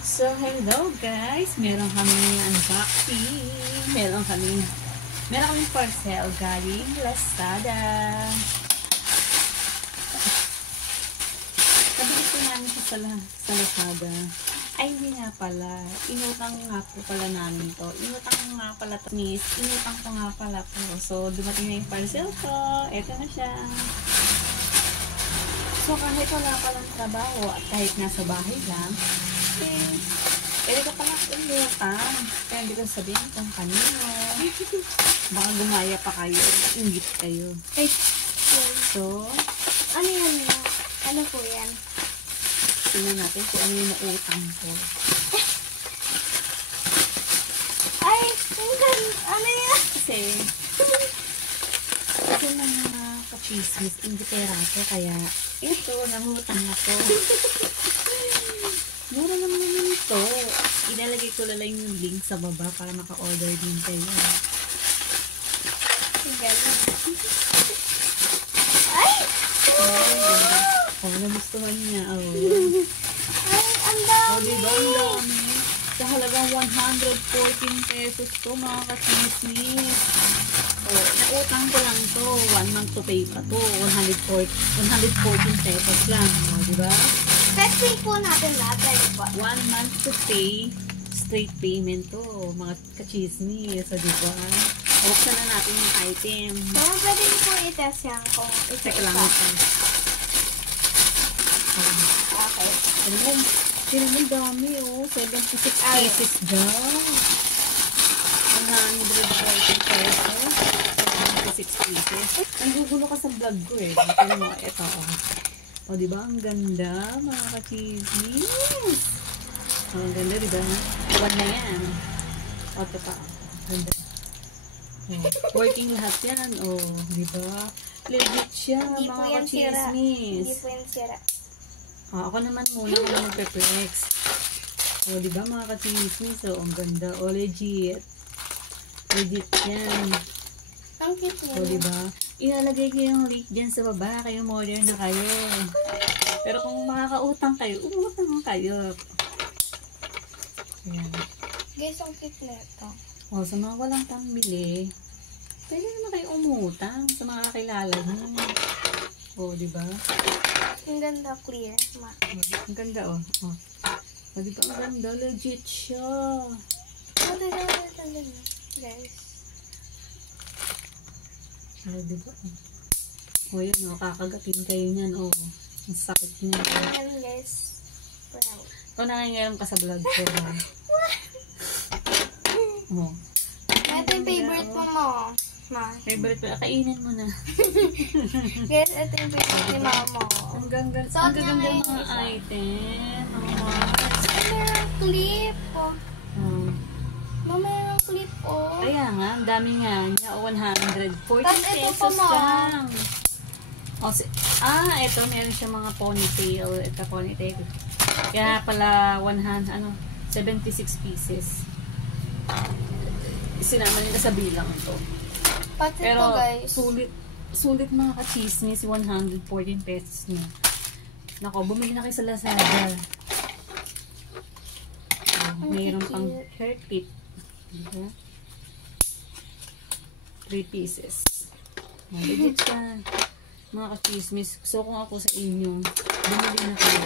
So, hello guys! Meron kaming unboxing. Meron kaming parcel galing Lazada. Nabili po namin siya sa Lazada. Ay, hindi nga pala. Inutang nga po pala namin to. Inutang ko nga pala to. Inutang ko nga pala po. So, dumating na yung parcel ko. Ito na siya. So, kahit wala palang trabaho at kahit nasa bahay lang, pwede ka pala umutang. Kaya hindi ko sabihin kung kanino. Baka gumaya pa kayo. Ingit kayo. Ay, So, ano yan? Ano po yan? tingnan natin kung ano yung nautang ko. Ay, ano yan? Kasi mga ka-chismis, ingitera ko. Kaya, ito, nangutang ako. Mura naman naman ito. Ilalagay ko lang yung link sa baba para maka-order din kayo. Ay! Oh, nagustuhan niya. Oh. Ay, ang dami! Oh, diba? Ang dami. Sa halagang 114 pesos to, mga ka-chismis. Oh, nautang ko lang to. 1 month to pay pa to. 114 pesos lang. Oh, diba? Pet po natin lahat. Ay, po. 1 month to pay. Straight payment to, mga ka-chismis. So, diba? Buksan na natin yung item. Mama, pwede niyo po i-test yan kung Check lang ito. Okay. Sino mo dami, oh. 76 pieces dyan. 140 pesos. 76 pieces. Ang gugulo ka sa vlog ko, eh. Ito mo, ito, oh. O, diba? Ang ganda, mga ka-chismis. Oh, ang ganda, diba? One na yan. O, ito pa. Ganda. Oh, working lahat yan. O, diba? Legit siya, Hindi po mga yan sira. ka-chismis. Hindi po yan sira. Ako naman muna ako naman Pepper-X. O, diba mga ka-chismis? O, ang ganda. O, legit. Legit yan. Ang cute O, yan. diba? Ilalagay ko yung link dyan sa baba. Kayo order na kayo. Pero kung makakautang kayo, umutang kayo. Ayan. Guys, ang cute na ito. O, sa mga walang pambili, pwede naman kayo umutang sa mga kakilala nyo. O, diba? Ang ganda, clear. Ang ganda, oh. Oh. O, diba? Ang ganda. Legit siya. Ang ganda. Guys. O, diba? O, yun, oh. Kakagatin kayo niyan, oh. Ang sakit niya. Ayan, guys. Brown. Ikaw nangingiram ka sa vlog ko, ha? Oh. Ito yung favorite mo, Ma. Favorite ko. Kainin mo na. Guys, ito yung favorite ni Mama. Ang ganda. So, Ang ganda ngayon, mga isa. item. Mayroong clip, oh. Oh. Mayroong clip, oh. Kaya nga, ang dami nga niya. 140 Tapos ito pesos pa, Ma. lang. O, ito. Meron siya mga ponytail. Ito, ponytail. Kaya pala 76 pieces. Sinama nila sa bilang ito. Pati ito, Pero, guys. sulit mga ka-chismis, 114 pesos niya. Nako, bumili na kayo sa Lazada. Mayroon pang hair tip. Diba? 3 pieces. Legit siya. Mga ka-chismis. So, kung ako sa inyo, bumili na kayo.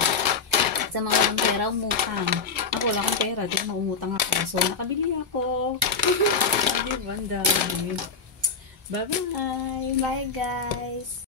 Sa mga walang pera, umutang. Ako wala akong pera, di maumutang ako. So, nakabili ako. Diba? Ang dami. Bye-bye! Bye, guys.